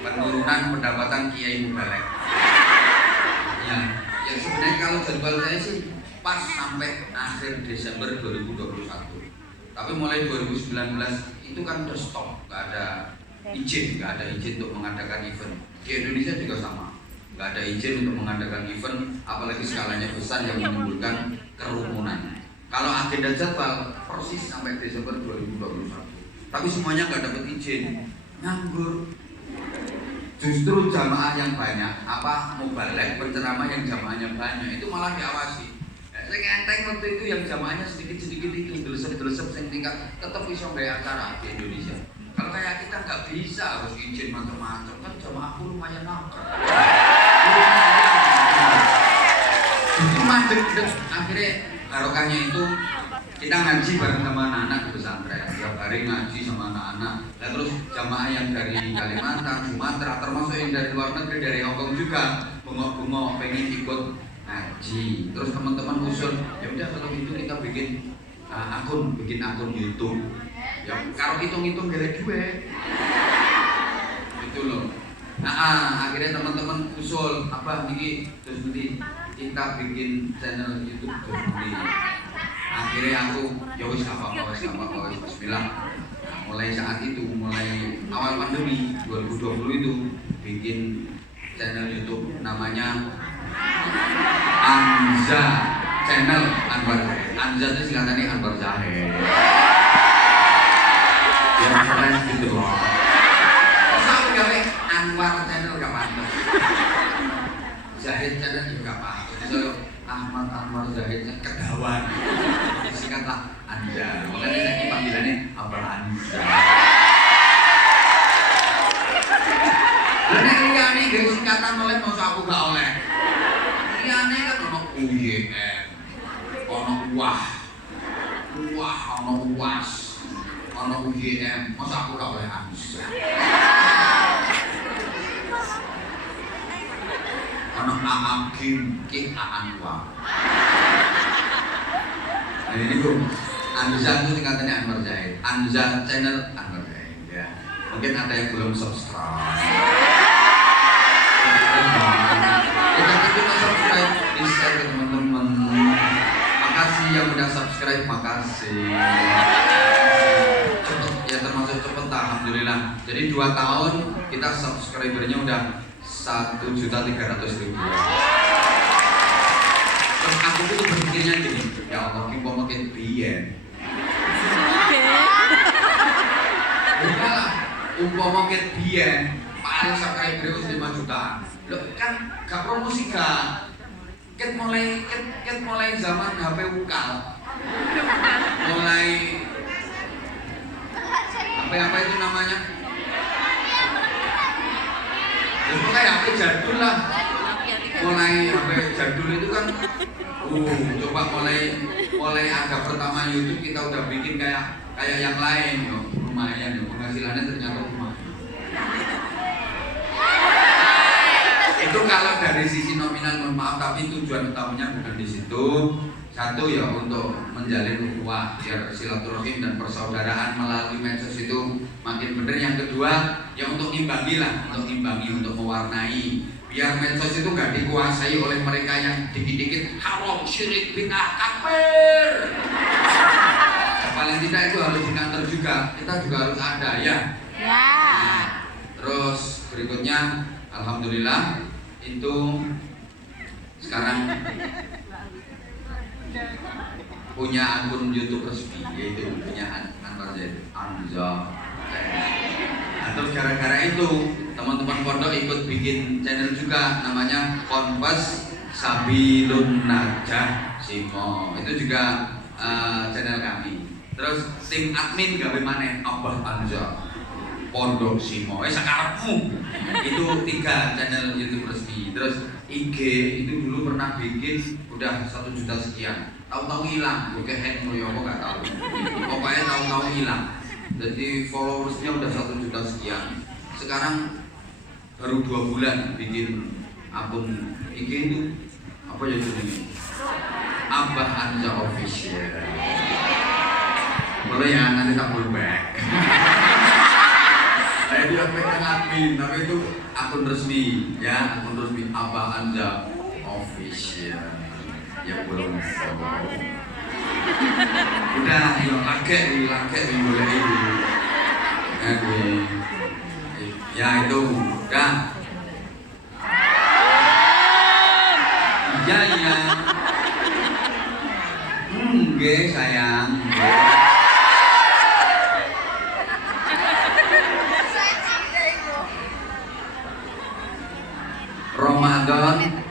penurunan pendapatan Kiai Mubalek. Ya, ya sebenarnya kalau jadwal saya sih pas sampai akhir Desember 2021. Tapi mulai 2019 itu kan udah stop, nggak ada izin untuk mengadakan event. Di Indonesia juga sama, nggak ada izin untuk mengadakan event, apalagi skalanya besar yang menimbulkan kerumunan. Kalau agenda jadwal persis sampai Desember 2021, tapi semuanya nggak dapat izin, nganggur. Justru jamaah yang banyak, mubalek penceramah yang jamaahnya banyak itu malah diawasi. Saya enteng waktu itu yang jamaahnya sedikit-sedikit itu delesep-delesep yang tingkat tetap bisa kayak acara di Indonesia. Kalau kayak kita nggak bisa harus izin macam-macam, kan jamaahku lumayan nakal. Itu mandek, akhirnya barokahnya itu kita ngaji bareng sama anak-anak di pesantren, tiap hari ngaji sama anak-anak. Dan terus jamaah yang dari Kalimantan, Sumatera, termasuk yang dari luar negeri, dari Hongkong juga, bengok-bengok pengen ikut ngaji. Terus teman-teman usul, ya udah kalau gitu kita bikin akun YouTube. Ya kalau hitung-hitung gak duit. Gitu loh. Nah, akhirnya teman-teman usul apa nih, terus nanti kita bikin channel YouTube terus nanti. Akhirnya aku ya wis apa-apa bismillah. Mulai saat itu, mulai awal pandemi 2020 itu bikin channel YouTube namanya Anza channel Anwar Zahid. Anza itu singkatannya Anwar Zahid. Yang keren gitu loh. Masa aku gawe Anwar channel gak pantas. Zahid channel juga gak pantas. So, Ahmad Anwar Zahid kedawan. Singkatlah Anja. Makanya saya panggilannya Abah Anja. Nek liyane nggih singkatan oleh masa aku gak oleh. Liyane kan ono UYM. Ono wah, ono uas. Ono UYM, masa aku gak oleh Anja. Ono Aagim Ki Anwar. Nah ini bro, Anza itu singkatannya Anwar Zahid. Anza channel Anwar Zahid ya. Mungkin ada yang belum subscribe. Kita subscribe, di share ke teman-teman. Makasih yang udah subscribe, makasih. Cepet ya, termasuk cepet alhamdulillah. Jadi 2 tahun kita subscribernya udah 1.300.000. Terus aku tuh berpikirnya gini, ya Allah, kita makin biyen. Udah, umpama ket biyen, paling subscriber 5 juta. Loh kan gak promosi gak. Ket mulai zaman HP Wukal. Mulai apa itu namanya? Itu kayak HP jadul lah. Mulai HP jadul itu kan coba mulai agak pertama YouTube kita udah bikin kayak yang lain yo. Lumayan yo, penghasilannya ternyata lumayan. Itu kalau dari sisi nominal mohon maaf, tapi tujuan utamanya bukan di situ. Satu ya untuk menjalin ukhuwah biar silaturahim dan persaudaraan melalui medsos itu makin bener. Yang kedua ya untuk ngimbangi untuk mewarnai biar medsos itu nggak dikuasai oleh mereka yang dikit-dikit haram, syirik, bid'ah, kafir. Paling tidak itu harus di kantor juga, kita juga harus ada ya. Nah, terus berikutnya alhamdulillah itu sekarang punya akun YouTube resmi, yaitu punya Anwar Zahid, Anza. Nah, terus gara-gara itu teman-teman pondok ikut bikin channel juga namanya Konfes Sabilun Najah Simo. Itu juga channel kami. Terus tim admin gawe maneh Abah Anza Pondok Simo. Sakarepmu. Itu 3 channel YouTube resmi. Terus IG itu dulu pernah bikin udah 1 juta sekian. Tahu-tahu hilang, gue hack ya apa nggak tahu. Pokoknya tahu-tahu hilang. Jadi followersnya udah 1 juta sekian. Sekarang baru 2 bulan bikin akun IG itu apa ya judulnya? Abah Anza Official. Boleh ya nanti tak full back. Saya dia pegang admin, tapi itu akun resmi, ya, akun resmi Abah Anja Official. Ya belum follow. Udah, yuk laki boleh itu. Ya itu, udah. Iya. Enggak sayang. Ramadan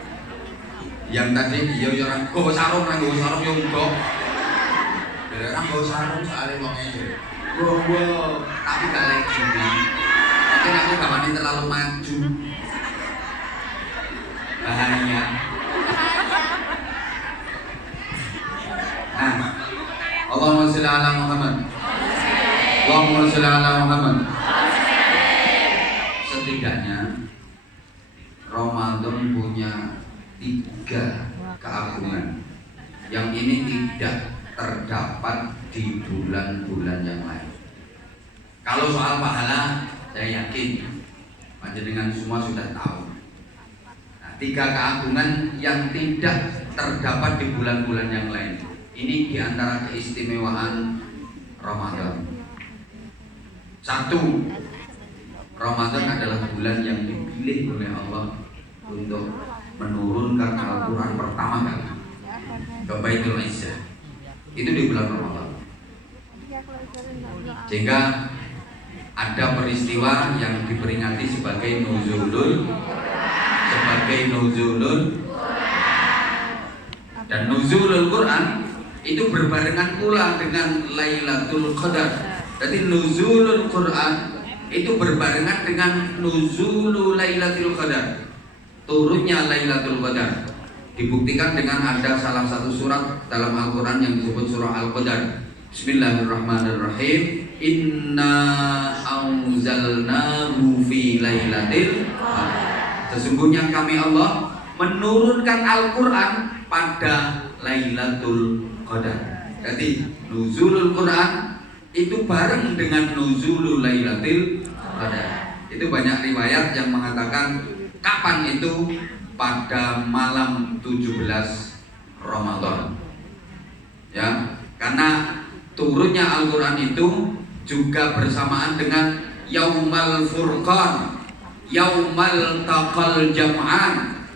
yang tadi iya orang nggo sarung yo enggak. Orang nggo sarung soalnya wong aja. Gua tapi gak lagi. Mungkin aku gak wani terlalu maju. Bahaya. Nah, Allahumma sholli ala Muhammad. Allahumma sholli ala Muhammad. Setidaknya Ramadan punya 3 keagungan yang ini tidak terdapat di bulan-bulan yang lain. Kalau soal pahala, saya yakin panjenengan semua sudah tahu. Nah, 3 keagungan yang tidak terdapat di bulan-bulan yang lain. Ini diantara keistimewaan Ramadan. 1, Ramadan adalah bulan yang dipilih oleh Allah untuk menurunkan Al-Quran pertama kali ke Baitul Izzah. Itu di bulan Ramadan. Sehingga ada peristiwa yang diperingati sebagai nuzulul dan nuzulul Quran itu berbarengan pula dengan Lailatul Qadar. Jadi nuzulul Quran itu berbarengan dengan nuzulu Lailatul Qadar, turunnya Lailatul Qadar. Dibuktikan dengan ada salah satu surat dalam Al-Quran yang disebut surah Al-Qadar. Bismillahirrahmanirrahim. Inna anzalnahu fi lailatul qadar. Sesungguhnya kami Allah menurunkan Al-Quran pada Lailatul Qadar. Jadi nuzulul Quran itu bareng dengan nuzulul Lailatul Qadar. Itu banyak riwayat yang mengatakan kapan itu, pada malam 17 Ramadan. Ya, karena turunnya Al-Quran itu juga bersamaan dengan Yaumal Furqan, Yaumal Taqal Jam'an,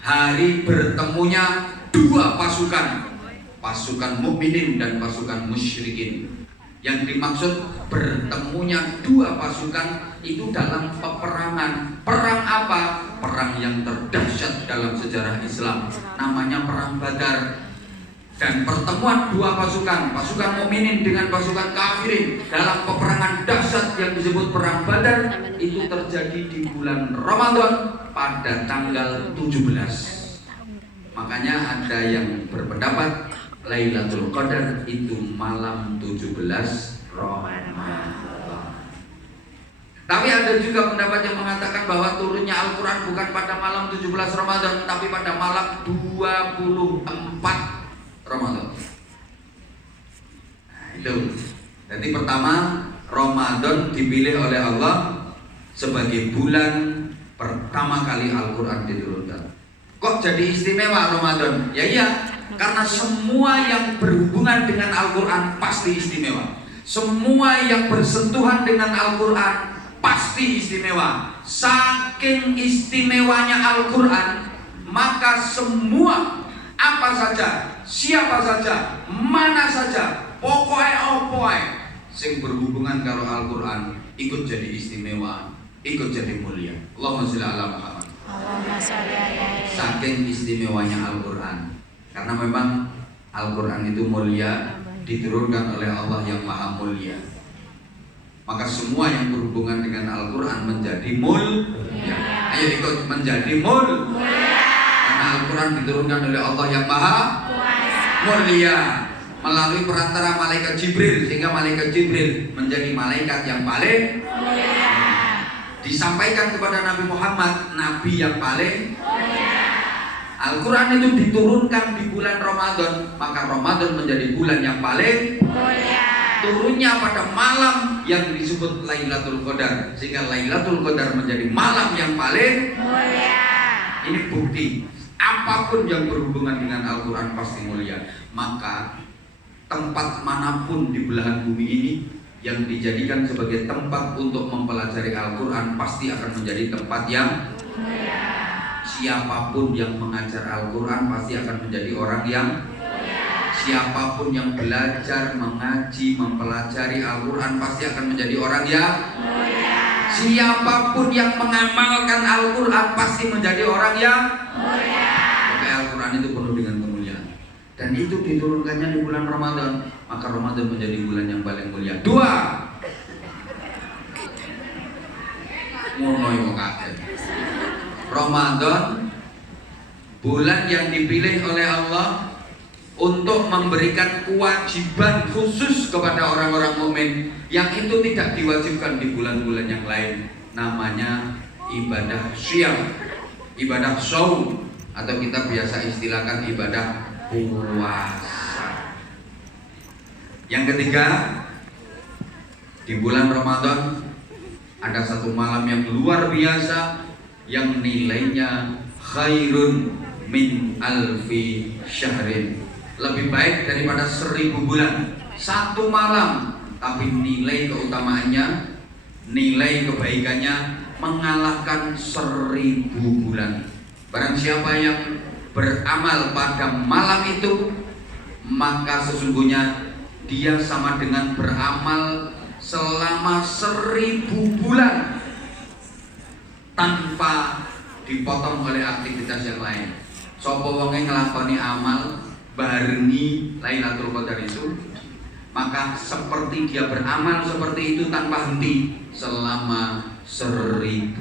hari bertemunya 2 pasukan, pasukan mukminin dan pasukan musyrikin. Yang dimaksud bertemunya 2 pasukan itu dalam peperangan. Perang apa? Perang yang terdahsyat dalam sejarah Islam, namanya Perang Badar. Dan pertemuan 2 pasukan, pasukan mukminin dengan pasukan kafirin dalam peperangan dahsyat yang disebut Perang Badar, itu terjadi di bulan Ramadan pada tanggal 17. Makanya ada yang berpendapat Lailatul Qadar itu malam 17 Ramadan. Tapi ada juga pendapat yang mengatakan bahwa turunnya Al-Quran bukan pada malam 17 Ramadan, tapi pada malam 24 Ramadan. Nah, itu. Jadi pertama, Ramadan dipilih oleh Allah sebagai bulan pertama kali Al-Quran diturunkan. Kok jadi istimewa Ramadan? Ya iya, karena semua yang berhubungan dengan Al-Quran pasti istimewa. Semua yang bersentuhan dengan Al-Quran pasti istimewa. Saking istimewanya Al-Quran, maka semua, apa saja, siapa saja, mana saja, pokoknya sing berhubungan kalau Al-Quran ikut jadi istimewa, ikut jadi mulia. Allahumma sholli ala Muhammad. Saking istimewanya Al-Quran, karena memang Al-Quran itu mulia, diturunkan oleh Allah yang maha mulia. Maka semua yang berhubungan dengan Al-Quran menjadi mulia. Ayo ikut menjadi mulia. Karena Al-Quran diturunkan oleh Allah yang maha mulia melalui perantara malaikat Jibril, sehingga malaikat Jibril menjadi malaikat yang paling mulia. Disampaikan kepada Nabi Muhammad, Nabi yang paling mulia. Al-Quran itu diturunkan di bulan Ramadan, maka Ramadan menjadi bulan yang paling mulia. Turunnya pada malam yang disebut Lailatul Qadar, sehingga Lailatul Qadar menjadi malam yang paling mulia. Ini bukti apapun yang berhubungan dengan Al-Quran pasti mulia. Maka tempat manapun di belahan bumi ini yang dijadikan sebagai tempat untuk mempelajari Al-Quran pasti akan menjadi tempat yang mulia. Siapapun yang mengajar Al-Quran pasti akan menjadi orang yang mulia. Siapapun yang belajar, mengaji, mempelajari Al-Quran pasti akan menjadi orang yang mulia. Siapapun yang mengamalkan Al-Quran pasti menjadi orang yang mulia. Maka Al-Quran itu penuh dengan kemuliaan. Dan itu diturunkannya di bulan Ramadan. Maka Ramadan menjadi bulan yang paling mulia. 2. Ramadan, bulan yang dipilih oleh Allah untuk memberikan kewajiban khusus kepada orang-orang mukmin yang itu tidak diwajibkan di bulan-bulan yang lain. Namanya ibadah syam, ibadah shaum, atau kita biasa istilahkan ibadah puasa. Yang ketiga, di bulan Ramadan ada satu malam yang luar biasa yang nilainya khairun min alfi syahrin, lebih baik daripada 1000 bulan. Satu malam, tapi nilai keutamaannya, nilai kebaikannya mengalahkan 1000 bulan. Barang siapa yang beramal pada malam itu, maka sesungguhnya dia sama dengan beramal selama 1000 bulan tanpa dipotong oleh aktivitas yang lain. Sopo wonge ngelakoni amal barengi Lailatul Qadar itu, maka seperti dia beramal seperti itu tanpa henti selama 1000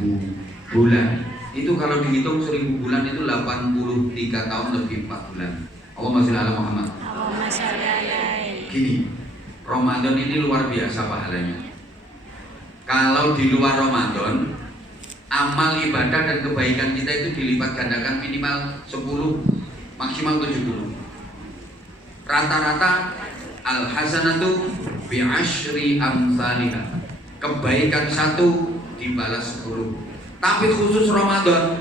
bulan. Itu kalau dihitung 1000 bulan itu 83 tahun lebih 4 bulan. Allahumma sholli ala Muhammad. Gini, Ramadan ini luar biasa pahalanya. Kalau di luar Ramadan, amal ibadah dan kebaikan kita itu dilipat gandakan minimal 10, maksimal 70. Rata-rata al-hasanatu bi'ashri amsalihah. Kebaikan 1 dibalas 10. Tapi khusus Ramadan,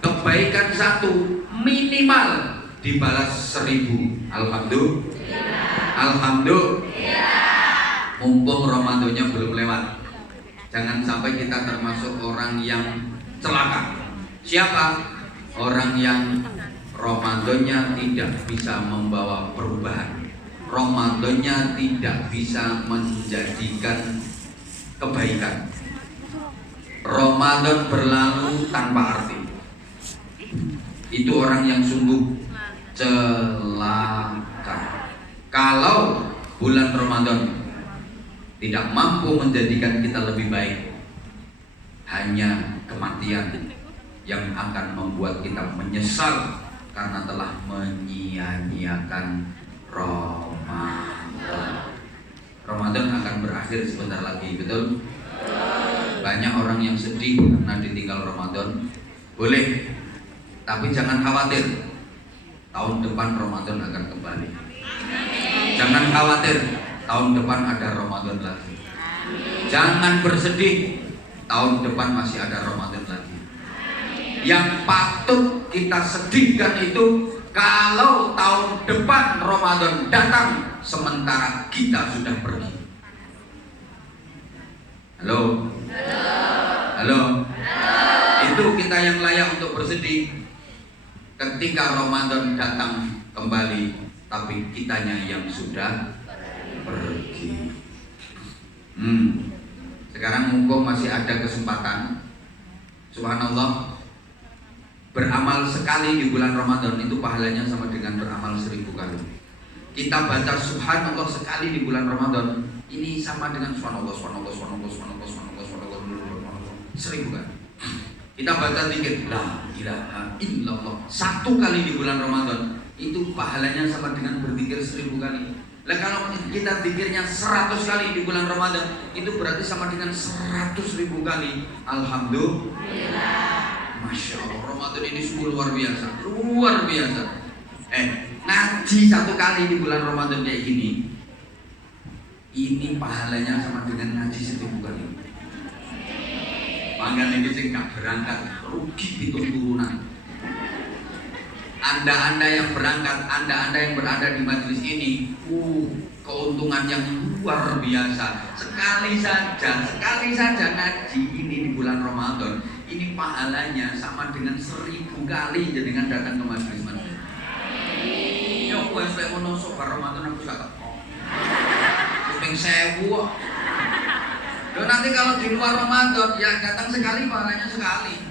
kebaikan 1 minimal dibalas 1000. Alhamdulillah. Alhamdulillah. Mumpung Ramadannya belum lewat, jangan sampai kita termasuk orang yang celaka. Siapa? Orang yang Ramadannya tidak bisa membawa perubahan, Ramadannya tidak bisa menjadikan kebaikan. Ramadan berlalu tanpa arti. Itu orang yang sungguh celaka. Kalau bulan Ramadan tidak mampu menjadikan kita lebih baik, hanya kematian yang akan membuat kita menyesal karena telah menyia-nyiakan Ramadan. Ramadan akan berakhir sebentar lagi, betul? Banyak orang yang sedih karena ditinggal Ramadan. Boleh, tapi jangan khawatir, tahun depan Ramadan akan kembali. Jangan khawatir, tahun depan ada Ramadan lagi. Jangan bersedih, tahun depan masih ada Ramadan lagi. Yang patut kita sedihkan itu kalau tahun depan Ramadan datang sementara kita sudah pergi. Halo? Halo? Itu kita yang layak untuk bersedih ketika Ramadan datang kembali, tapi kitanya yang sudah pergi. Sekarang mumpung masih ada kesempatan, subhanallah, beramal sekali di bulan Ramadan itu pahalanya sama dengan beramal 1000 kali. Kita baca subhanallah sekali di bulan Ramadan, ini sama dengan subhanallah 1000 kali. Kita baca zikir la ilaha illallah 1 kali di bulan Ramadan, itu pahalanya sama dengan berzikir 1000 kali. Lah kalau kita zikirnya 100 kali di bulan Ramadan, itu berarti sama dengan 100.000 kali. Alhamdulillah. Masya Allah, Ramadan ini sungguh luar biasa, luar biasa. Ngaji 1 kali di bulan Ramadan kayak gini, Ini pahalanya sama dengan ngaji 1000 kali. Makanya ini sing gak berangkat rugi pitung turunan. Anda yang berangkat, Anda yang berada di majelis ini, keuntungan yang luar biasa. Sekali saja ngaji ini di bulan Ramadan, ini pahalanya sama dengan 1000 kali jenengan datang ke majelis mana. Ya aku wis lek ngono sok Ramadan aku gak teko. Ping 1000 kok. Loh nanti kalau di luar Ramadan ya datang sekali pahalanya sekali.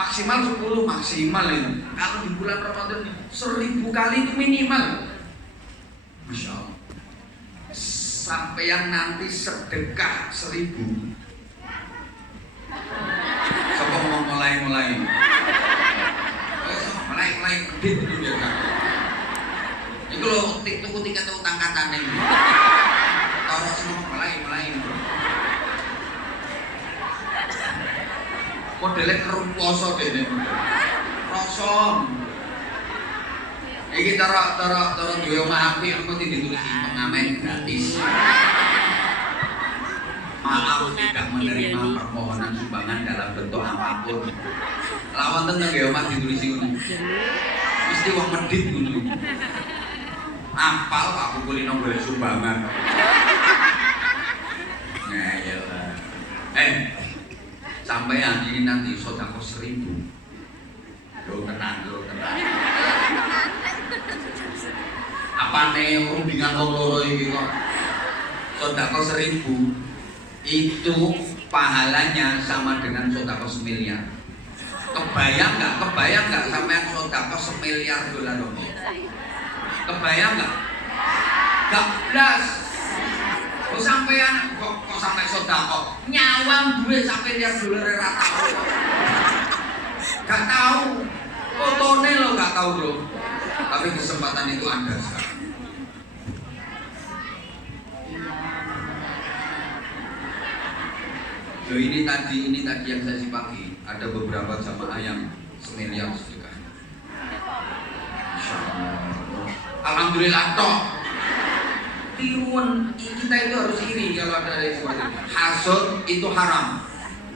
Maksimal 10 maksimal itu. Kalau di bulan Ramadan 1000 kali itu minimal. Masya Allah. Sampai yang nanti sedekah 1000. Coba mau mulai. Mulai gede itu biasa. Itu loh tuku tiket utang katanya ini. Taruh semua mulai. Modelnya kerung poso deh. Rosong. Iki taruh duwe omah apik engko ditulisi pengamen gratis. Maaf tidak menerima permohonan sumbangan dalam bentuk apapun. Lawan tentang ya omah ditulisi ngono. Mesti wong medhit ngono. Apal Pak Pukulino boleh sumbangan. Nah ya. Sampean ini nanti sedekah 1000. Lo tenang. Apane rundingan wong loro iki kok. Sedekah 1000 itu pahalanya sama dengan sedekah 1 miliar. Kebayang enggak sampean sedekah 1 miliar dolar dong? Kebayang enggak? Gak blas. Kok sampean kok sampai sedekah nyawang duit sampai miliar dolar ora tahu. Gak tahu. Fotone lo gak tahu, Bro. Tapi kesempatan itu ada sekarang. Loh ini tadi yang saya sipaki ada beberapa jamaah yang 1 miliar sedekah. Alhamdulillah toh. Tiruan kita itu harus iri kalau ada seperti itu. Hasud itu haram.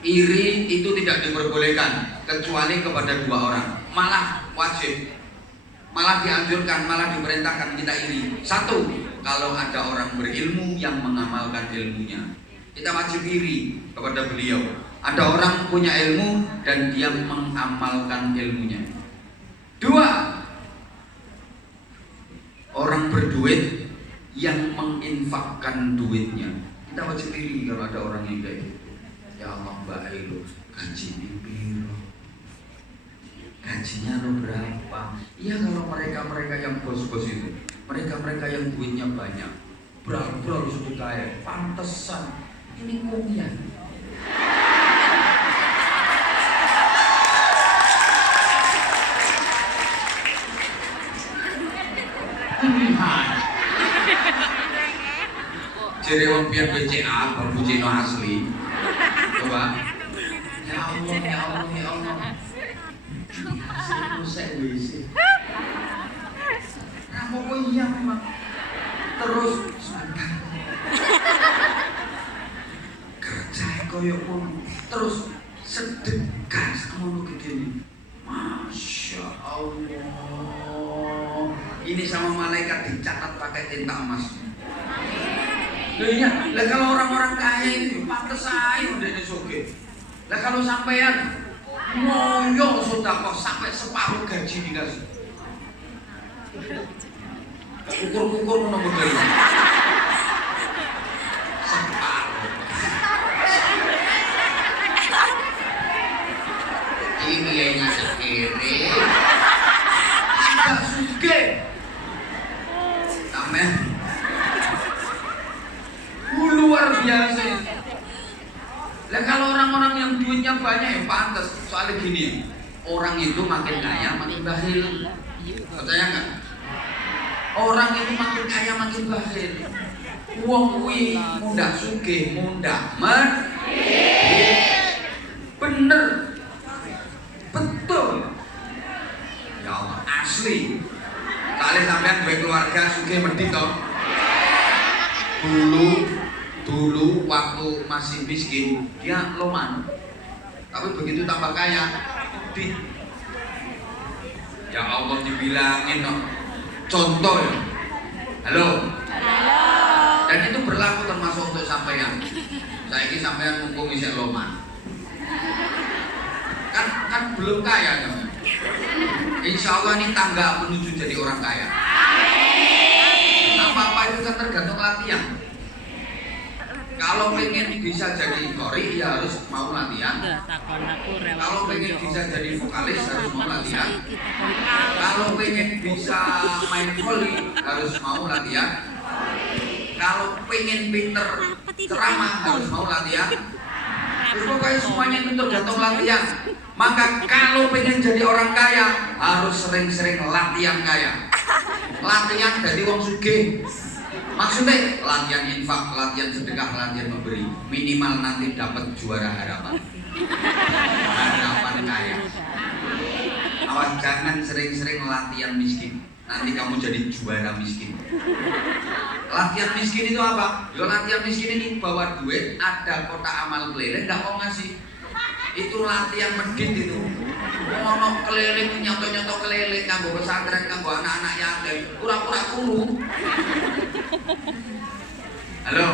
Iri itu tidak diperbolehkan kecuali kepada 2 orang. Malah wajib. Malah dianjurkan, malah diperintahkan kita iri. 1, kalau ada orang berilmu yang mengamalkan ilmunya, kita wajib iri kepada beliau. Ada orang punya ilmu dan dia mengamalkan ilmunya. 2, orang berduit yang menginfakkan duitnya. Kita wajib iri kalau ada orang yang kayak gitu. Ya Allah Mbak Ailo, gaji piro? Gajinya lo berapa? Iya kalau mereka yang bos-bos itu, mereka yang duitnya banyak, berapa sudah kaya, pantesan ini kuliah. Jadi orang biar BCA, baru Cino asli. Coba. Ya Allah. Saya WC. Kamu kok iya memang. Terus kerja koyo pun terus sedekah sama lu gini. Masya Allah. Ini sama malaikat dicatat pakai tinta emas. Iya, lah kalau orang-orang kaya itu pantes aja udah disoge. Lah kalau sampean ngoyo sedekah sampai separuh gaji dikasih. Ukur-ukur nomor dari separuh. Ini yang sekiri. Agak suge. Amin. Luar biasa. Lah kalau orang-orang yang duitnya banyak ya pantas. Soalnya gini, orang itu makin kaya makin bakhil. Percaya nggak? Orang itu makin kaya makin bakhil. Wong kuwi mundak sugih, mundak bener. Betul. Ya Allah, asli. Kali sampean duwe keluarga sugih medhit to. Dulu masih miskin, dia loman. Tapi begitu tambah kaya, ya Allah dibilangin no. Contoh ya. Halo. Dan itu berlaku termasuk untuk sampean. Saiki sampean mumpung isih loman. Kan belum kaya kan? Insya Allah ini tangga menuju jadi orang kaya. Apa-apa itu kan tergantung latihan. Kalau pengen bisa jadi kori ya harus mau latihan. Kalau pengen bisa jadi vokalis harus mau latihan. Kalau pengen bisa main voli harus mau latihan. Kalau pengen pinter ceramah harus mau latihan. Pokoknya semuanya itu tergantung latihan. Maka kalau pengen jadi orang kaya harus sering-sering latihan kaya. Latihan dari wong sugih. Maksudnya latihan infak, latihan sedekah, latihan memberi. Minimal nanti dapat juara harapan. Harapan kaya. Awas jangan sering-sering latihan miskin. Nanti kamu jadi juara miskin. Latihan miskin itu apa? Yo latihan miskin ini bawa duit, ada kotak amal keliling, nggak mau ngasih. Itu latihan medit itu. Ono keliling nyoto-nyoto keliling kanggo pesantren, kanggo anak-anak yatim, pura-pura kuru. Halo.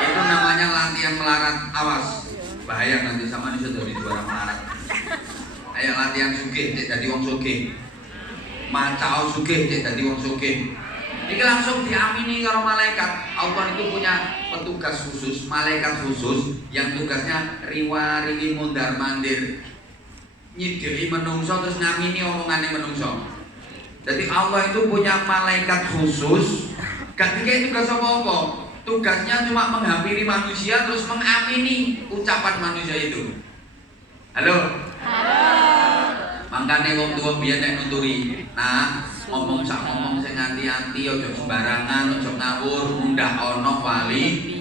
Itu namanya latihan melarat. Awas, bahaya nanti sama nih sudah di juara melarat. Ayo latihan sugih, cek jadi wong sugih. Macau sugih, cek jadi wong sugih. Ini langsung diamini kalau malaikat. Allah itu punya petugas khusus, malaikat khusus yang tugasnya riwa-riwi mundar mandir, nyidiri menungso terus ngamini omongannya menungso. Jadi Allah itu punya malaikat khusus. Gak dikasih tugas apa-apa. Tugasnya cuma menghampiri manusia terus mengamini ucapan manusia itu. Halo. Makanya wong tua biar nek nuturi. Nah, ngomong sak ngomong sing hati-hati, ojo sembarangan, ojo ngawur, mundah ono wali.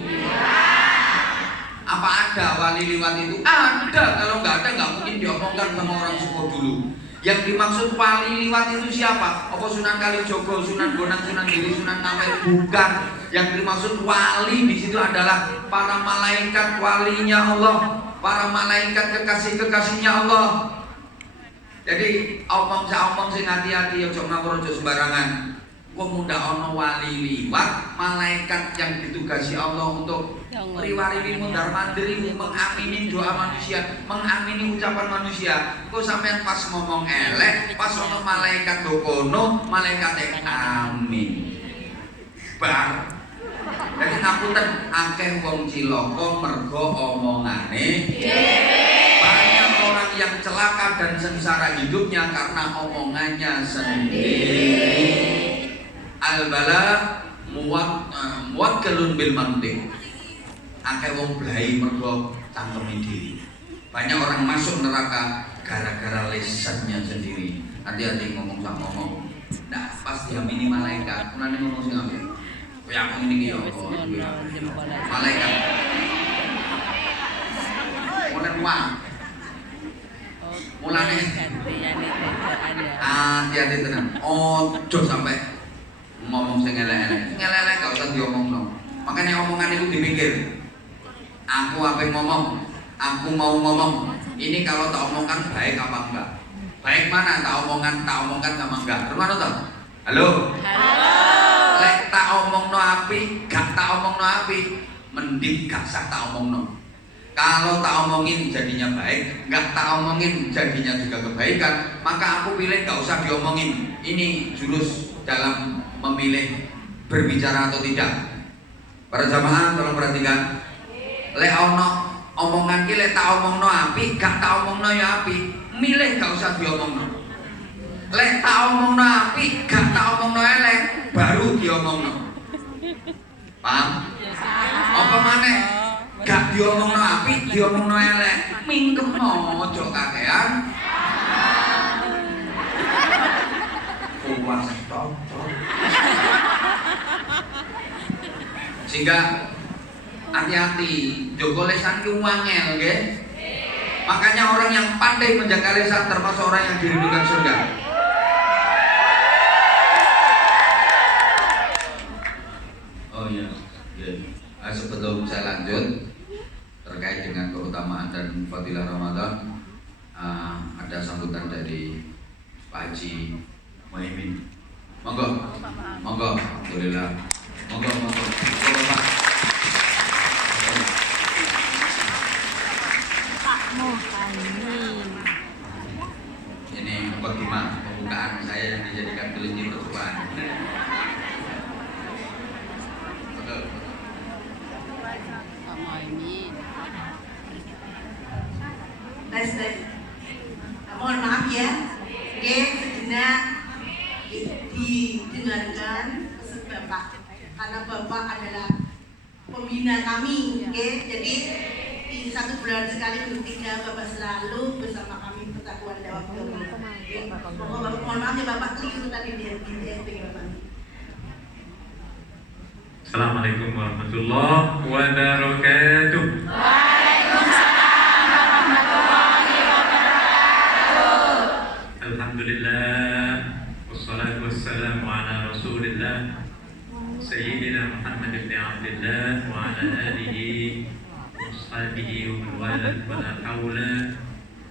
Apa ada wali liwat itu? Ada. Kalau nggak ada nggak mungkin diomongkan sama orang Suko dulu. Yang dimaksud wali liwat itu siapa? Apa Sunan Kalijogo, Sunan Bonang, Sunan Giri, Sunan Ampel? Bukan. Yang dimaksud wali di situ adalah para malaikat walinya Allah, para malaikat kekasih-kekasihnya Allah. Jadi omong sing hati-hati, ojo ngawur, ojo sembarangan. Kok mudah ono wali liwat, malaikat yang ditugasi Allah untuk riwari mundar mandir, mengamini doa manusia, mengamini ucapan manusia. Kok sampean pas ngomong elek, pas ono malaikat dokono, malaikat amin. Bar. Jadi ngapunten akeh wong cilaka mergo omongane banyak orang yang celaka dan sengsara hidupnya karena omongannya sendiri. Al-bala muwakkalun bil mantiq. Akeh wong blai mergo cangkeme dhewe. Banyak orang masuk neraka gara-gara lisannya sendiri. Hati-hati ngomong sama ngomong. Nah, pas diamini malaikat, kunane ngomong sing apik. Kowe aku ngene iki ya malaikat. Mulai uang. Mulane hati-hati tenan. Ojo sampai ngomong sing elek-elek. Elek-elek gak usah diomongno. Makanya omongan itu dipikir. Aku apa ngomong? Aku mau ngomong. Ini kalau tak omongkan baik apa enggak? Baik mana tak omongkan sama enggak? Rumah toh? Halo. Lek tak omongno api, gak tak omongno api, mending gak usah tak omongno. Kalau tak omongin jadinya baik, gak tak omongin jadinya juga kebaikan, maka aku pilih gak usah diomongin. Ini jurus dalam memilih berbicara atau tidak. Para jamaah tolong perhatikan. Lek ono omongan ki lek tak omongno api, gak tak omongno ya api, milih gak usah diomongno. Lek tak omongno api, gak tak omongno elek, baru diomongno. Paham? Apa maneh? Gak diomongno api, diomongno elek, mingkemno ojo kakean. Kuwas tok. Sehingga hati-hati, jogo lesan ki wangel nggih. Makanya orang yang pandai menjaga lisan termasuk orang yang dirindukan surga. Oh iya, sebetulnya Ramadan ada sambutan dari Pak Haji Muhaimin. Monggo, monggo, alhamdulillah. Monggo, monggo, monggo Pak. Pak Muhaimin. Ini mukadimah pembukaan saya yang dijadikan kelinci percobaan. Betul. Pak Muhaimin. Tes. Mohon maaf ya. Oke, sejenak didengarkan pesan Bapak. Karena Bapak adalah pembina kami, oke. Jadi di 1 bulan sekali bertiga Bapak selalu bersama kami bertakwa jawab doa. Mohon maaf ya Bapak, keliru tadi di Bapak. Assalamualaikum warahmatullahi wabarakatuh. Alhamdulillah, wassalatu wassalamu ala rasulillah Sayyidina Muhammad ibn Abdullah wa ala alihi wa ashabihi wa man wala wa la hawla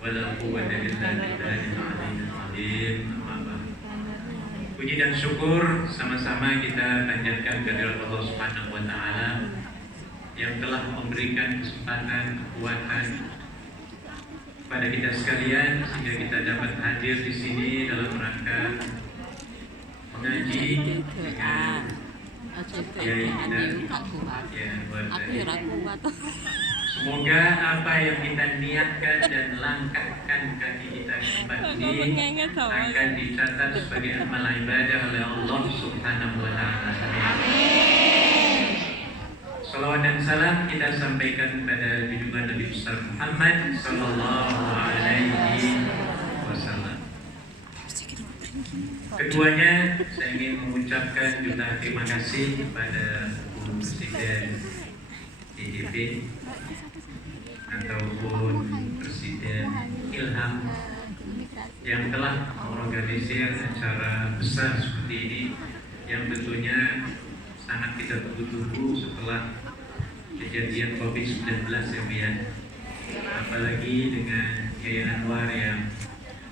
wa la quwwata illa billahil aliyyil azim. Puji dan syukur sama-sama kita panjatkan kehadirat Allah Subhanahu wa taala yang telah memberikan kesempatan, kekuatan pada kita sekalian sehingga kita dapat hadir di sini dalam rangka mengaji dengan Kiai kita. Semoga apa yang kita niatkan dan langkahkan kaki kita ini akan dicatat sebagai amal ibadah oleh Allah Subhanahu wa taala. Salawat dan salam kita sampaikan pada junjungan Nabi besar Muhammad sallallahu alaihi wasallam. Keduanya saya ingin mengucapkan jutaan terima kasih kepada Bu Presiden IDP ataupun Presiden Ilham yang telah mengorganisir acara besar seperti ini yang tentunya sangat kita tunggu-tunggu setelah kejadian COVID-19 ya, apalagi dengan Yaya Anwar yang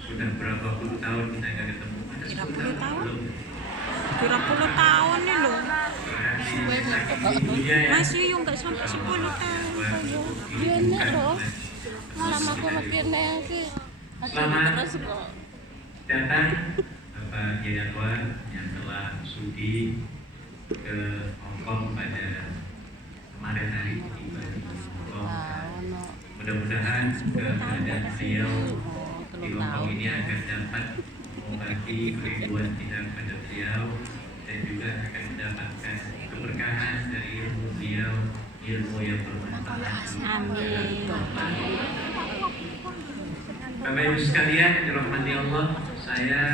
sudah berapa puluh tahun kita nggak ketemu. 30 tahun. 30 tahun nih loh. Masih yung nggak sampai 10 tahun. Gini loh, lama aku makinnya sih. Selamat datang Bapak Yaya Anwar yang telah sudi ke Hongkong pada kemarin hari tiba di Hongkong. Mudah-mudahan keberadaan beliau di Hongkong ini akan dapat membagi kerinduan kita pada beliau dan juga akan mendapatkan keberkahan dari ilmu beliau, ilmu yang bermanfaat. Amin. Bapak Ibu sekalian yang dirahmati Allah, saya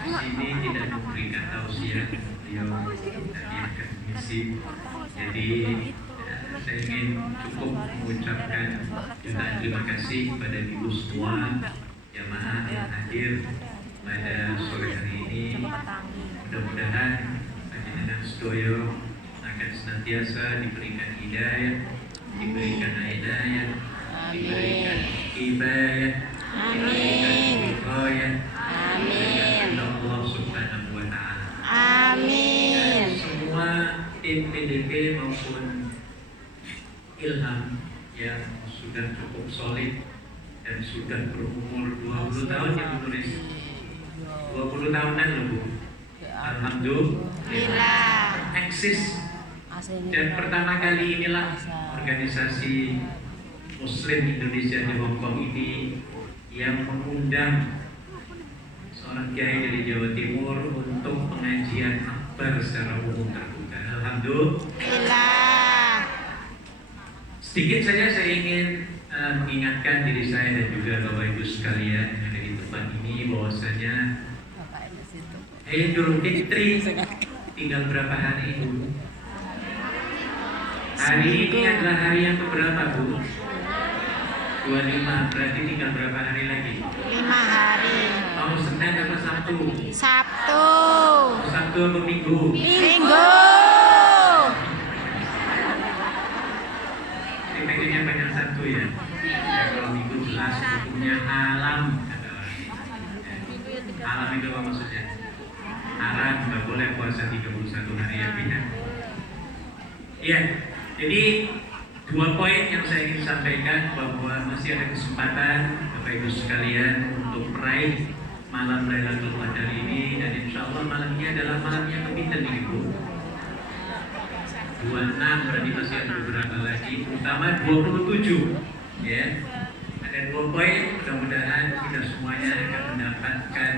di sini tidak memberikan tausiah, beliau tadi akan misi. Jadi saya ingin cukup mengucapkan jutaan terima kasih kepada ibu semua jamaah yang hadir pada sore hari ini. Mudah-mudahan panjenengan sedoyo akan senantiasa diberikan hidayah, diberikan hidayah, diberikan hidayah, diberikan hidayah, diberikan Allah Subhanahu wa taala. Amin. Semua tim PDP maupun Ilham yang sudah cukup solid dan sudah berumur 20 tahun ya Bu Nuris. 20 tahunan loh Bu. Alhamdulillah eksis. Dan pertama kali inilah organisasi Muslim Indonesia di Hongkong ini yang mengundang seorang kiai dari Jawa Timur untuk pengajian akbar secara umum terbuka. Alhamdulillah. Sedikit saja saya ingin mengingatkan diri saya dan juga Bapak Ibu sekalian yang ada di tempat ini bahwasanya Idul Fitri tinggal berapa hari Bu? Hari ini adalah hari yang keberapa Bu? 25, berarti tinggal berapa hari lagi? 5 hari. Mau Senin apa Sabtu? Sabtu. Sabtu atau Minggu? Minggu. Ini pengennya banyak Sabtu ya? Ya kalau Minggu jelas hukumnya haram kata orang. Haram itu apa maksudnya? Haram, nggak boleh puasa 31 hari ya beda. Iya, jadi 2 poin yang saya ingin sampaikan bahwa masih ada kesempatan Bapak Ibu sekalian untuk meraih malam Lailatul Qadar ini, dan insya Allah malam ini adalah malam yang kebintan nih Ibu. 26 berarti masih ada beberapa lagi, terutama 27 ya. Ada 2 poin, mudah-mudahan kita semuanya akan mendapatkan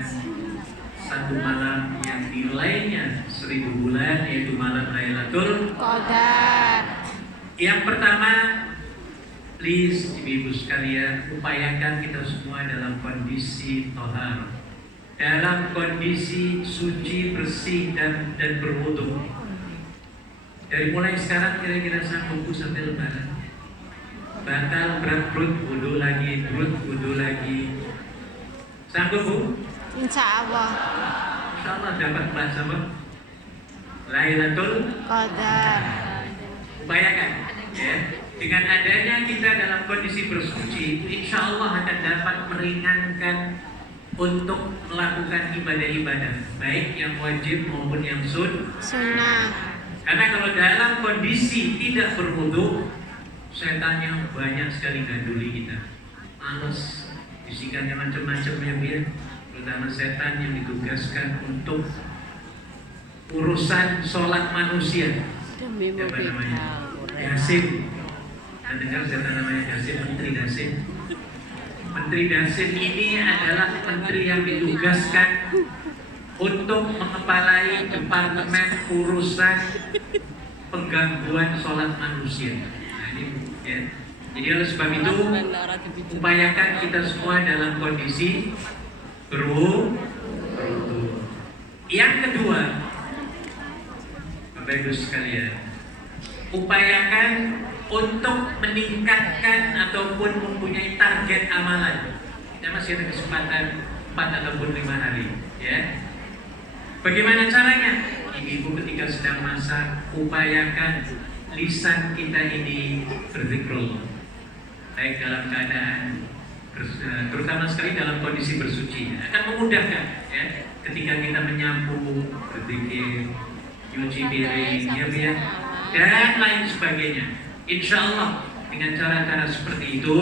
satu malam yang nilainya 1000 bulan, yaitu malam Lailatul Qadar. Yang pertama, please ibu-ibu sekalian, upayakan kita semua dalam kondisi tohar, dalam kondisi suci, bersih dan berwudu. Dari mulai sekarang kira-kira sanggup sampai lebaran. Batal berat perut wudu lagi, wudu lagi. Sanggup Bu? Insya Allah. Insya Allah dapat bahasa apa? Lailatul Qadar. Upayakan ya. Dengan adanya kita dalam kondisi bersuci, insya Allah akan dapat meringankan untuk melakukan ibadah-ibadah, baik yang wajib maupun yang Sunnah. Karena kalau dalam kondisi tidak berwudu, setannya banyak sekali ganduli kita. Males, bisikannya macam-macam ya biar, terutama setan yang ditugaskan untuk urusan sholat manusia. Apa namanya? Dasim. Anda dengar setan namanya Dasim, Menteri Dasim. Menteri Dasim ini adalah menteri yang ditugaskan untuk mengepalai departemen urusan penggangguan sholat manusia. Nah, ini ya. Jadi oleh sebab itu, upayakan kita semua dalam kondisi berwudu. Yang kedua, Bapak Ibu sekalian, upayakan untuk meningkatkan ataupun mempunyai target amalan. Kita masih ada kesempatan 4 ataupun 5 hari ya. Bagaimana caranya? Ibu ketika sedang masak, upayakan lisan kita ini berzikrullah, baik dalam keadaan terutama sekali dalam kondisi bersuci, akan memudahkan ya. Ketika kita menyapu, berzikir, nyuci piring, ya, dan lain sebagainya. Insya Allah dengan cara-cara seperti itu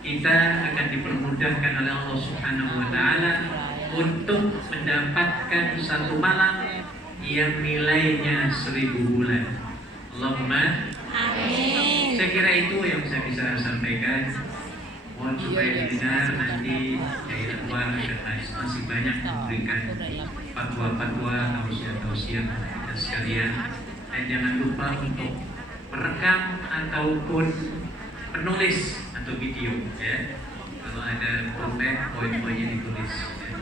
kita akan dipermudahkan oleh Allah Subhanahu Wa Taala untuk mendapatkan satu malam yang nilainya 1000 bulan. Allahumma Amin. saya kira itu yang saya bisa sampaikan. Mohon supaya didengar, nanti Yai Anwar masih banyak memberikan fatwa-fatwa, tausiah-tausiah kita sekalian. Dan jangan lupa untuk merekam ataupun menulis atau video ya. Kalau ada problem, poin-poinnya ditulis ya.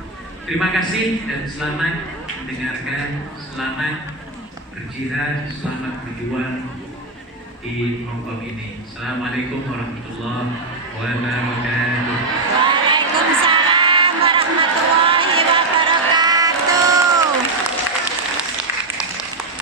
Terima kasih dan selamat mendengarkan, selamat berjihad, selamat berjuang di Hongkong ini. Assalamualaikum warahmatullahi wabarakatuh.